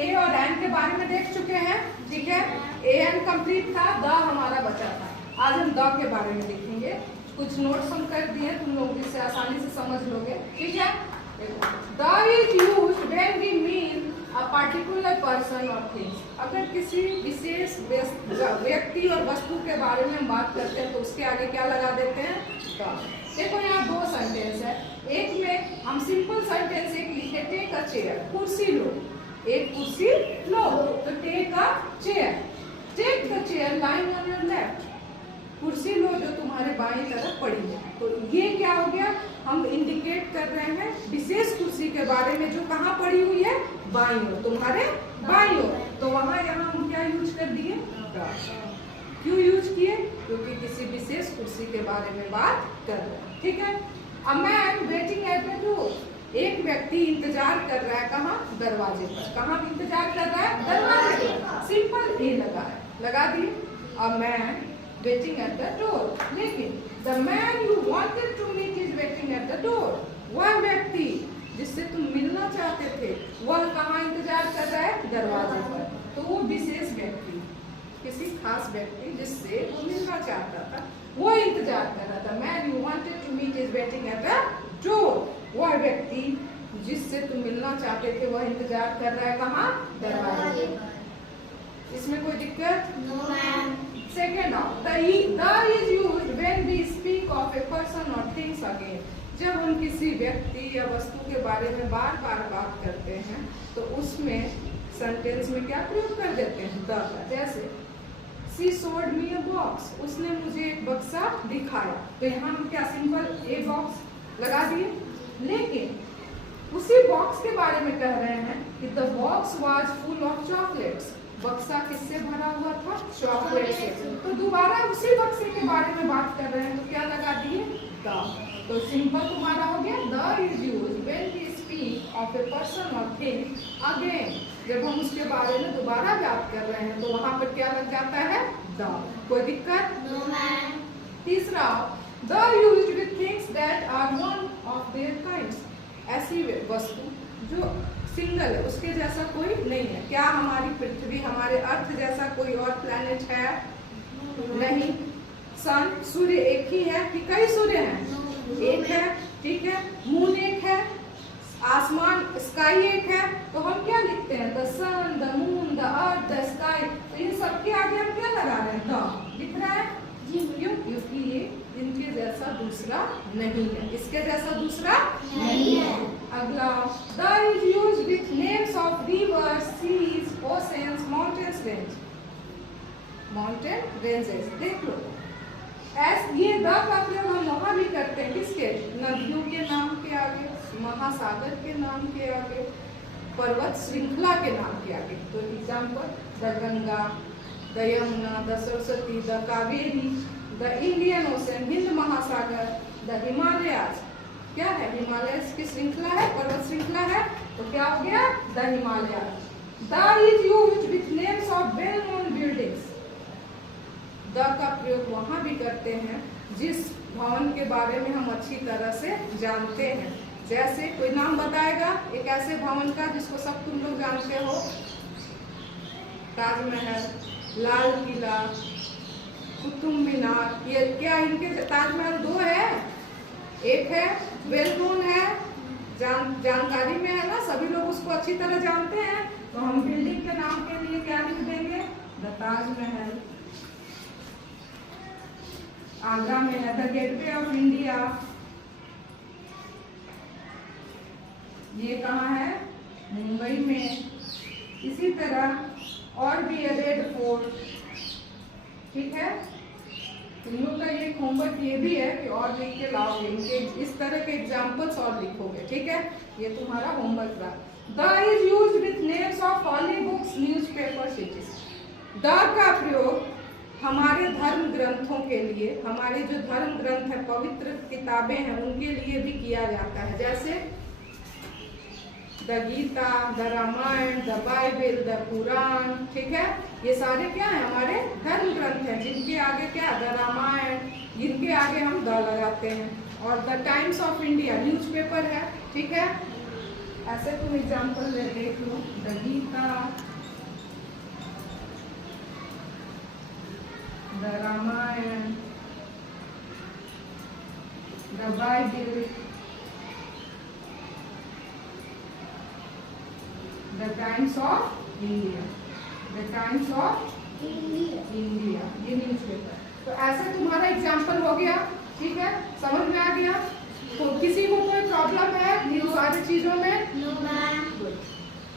ए और एन के बारे में देख चुके हैं, ठीक है। ए एन कंप्लीट था, द हमारा बचा था। आज हम द के बारे में लिखेंगे। कुछ नोट्स हम कर दिए, तुम लोग इससे आसानी से समझ लोगे, ठीक है। The is used when we mean a particular person और थिंग्स। अगर किसी विशेष व्यक्ति और वस्तु के बारे में हम बात करते हैं तो उसके आगे क्या लगा देते हैं, द। देखो यहाँ दो सेंटेंस है, एक में हम सिंपल सेंटेंस एक लिखे, टेक अ चेयर, कुर्सी लो, एक कुर्सी लो, तो take a chair, take the chair lying on your left, कुर्सी लो जो तुम्हारे बाईं तरफ पड़ी है। तो ये क्या हो गया, हम इंडिकेट कर रहे हैं विशेष कुर्सी के बारे में जो कहाँ पड़ी हुई है, बाईं ओर, तुम्हारे बाईं ओर। तो वहां यहाँ हम क्या यूज कर दिए, क्यों यूज किए, क्योंकि किसी विशेष कुर्सी के बारे में बात कर रहे हैं, ठीक है। अ man waiting at the door, एक व्यक्ति इंतजार कर रहा है, कहाँ, दरवाजे पर। कहाँ इंतजार कर रहा है, दरवाजे पर। सिंपल ए लगा है, लगा दिए। A man waiting at the door, लेकिन the man you wanted to meet is waiting at the door, वह व्यक्ति जिससे तुम मिलना चाहते थे वह कहाँ इंतजार कर रहा है, दरवाजे पर। तो वो विशेष व्यक्ति, किसी खास व्यक्ति जिससे वो मिलना चाहता था वो इंतजार कर रहा था। Man you wanted to meet is waiting at the door, वह व्यक्ति जिससे तुम मिलना चाहते थे वह इंतजार कर रहा है कहाँ, दरवाजे पर। इसमें कोई दिक्कत, no ma'am. Second of the is used when we speak of a person और थिंग्स अगेन। जब हम किसी व्यक्ति या वस्तु के बारे में बार बार बात करते हैं तो उसमें सेंटेंस में क्या प्रयोग कर देते हैं, द का। जैसे she showed me a box, उसने मुझे एक बक्सा दिखाया, तो यहाँ हम क्या सिंपल ए बॉक्स लगा दिए। लेकिन उसी बॉक्स के बारे में कह रहे हैं कि the box was full of chocolates, बक्सा किससे भरा हुआ था, चॉकलेट से। तो दोबारा उसी बक्से के बारे में बात कर रहे हैं तो क्या लगा दिए, द। तो सिंपल तुम्हारा हो गया, the is used when we speak of a person और थिंग अगेन। जब हम उसके बारे में दोबारा बात कर रहे हैं तो वहां पर क्या लग जाता है, द। कोई दिक्कत, नो मैम। तीसरा, the used with things that are one of their kinds, ऐसी वस्तु जो सिंगल है, उसके जैसा कोई नहीं है। क्या हमारी पृथ्वी, हमारे अर्थ जैसा कोई और प्लैनेट है, नहीं। सन, सूर्य एक ही है कि कई सूर्य हैं, एक है, ठीक है। मून एक है, आसमान स्काई एक है। तो हम क्या लिखते हैं, the sun, the moon, the earth, the sky. तो इन सबके आगे हम क्या लगा रहे हैं, द लिख रहा है। क्यों, क्योंकि ये इनके जैसा दूसरा नहीं है, इसके जैसा दूसरा नहीं है। अगला, the is used with names of rivers, seas, oceans, mountains range, mountain ranges. देख लो, ये द का प्रयोग हम वहां भी करते हैं, किसके, नदियों के नाम के आगे, महासागर के नाम के आगे, पर्वत श्रृंखला के नाम के आगे। तो example, the Ganga, the Yamuna, the Saraswati, the Kaveri, the Indian ocean, Hind महासागर, द हिमालयाज। क्या है, हिमालय की श्रृंखला है, पर्वत श्रृंखला है, तो क्या हो गया, the Himalayas. The is used with names of well known buildings, the का प्रयोग वहां भी करते हैं जिस भवन के बारे में हम अच्छी तरह से जानते हैं। जैसे कोई नाम बताएगा एक ऐसे भवन का जिसको सब तुम लोग जानते हो, ताजमहल, लाल किला, कुतुब मीनार। ये क्या, इनके ताजमहल दो है, एक है वेल नोन है, जानकारी में है ना, सभी लोग उसको अच्छी तरह जानते हैं। तो हम बिल्डिंग के नाम के लिए क्या लिख देंगे, द ताजमहल। आगरा में है द गेटवे ऑफ इंडिया, ये कहाँ है, मुंबई में। इसी तरह और भी है, रेड फोर्ट, ठीक है। तुम लोग का ये होमवर्क ये भी है कि और लिख के लाओगे, इनके इस तरह के एग्जाम्पल्स और लिखोगे, ठीक है। ये तुम्हारा होमवर्क रहा। The is used with names of holy books, newspaper, cities. The का प्रयोग हमारे धर्म ग्रंथों के लिए, हमारे जो धर्म ग्रंथ है, पवित्र किताबें हैं, उनके लिए भी किया जाता है। जैसे the Gita, the Ramayana, the Bible, the Purana, ठीक है। ये सारे क्या है, हमारे धर्म ग्रंथ हैं, जिनके आगे क्या, द रामायण, जिनके आगे हम द लगाते हैं। और the Times of India newspaper है, ठीक है। ऐसे तुम एग्जाम्पल देख लो, the Gita, the Ramayana, the Bible, the Times of India, the Times of India, ये न्यूज़पेपर। तो ऐसे तुम्हारा एग्जाम्पल हो गया, ठीक है, समझ में आ गया। तो किसी को कोई प्रॉब्लम है इन सारी चीजों में?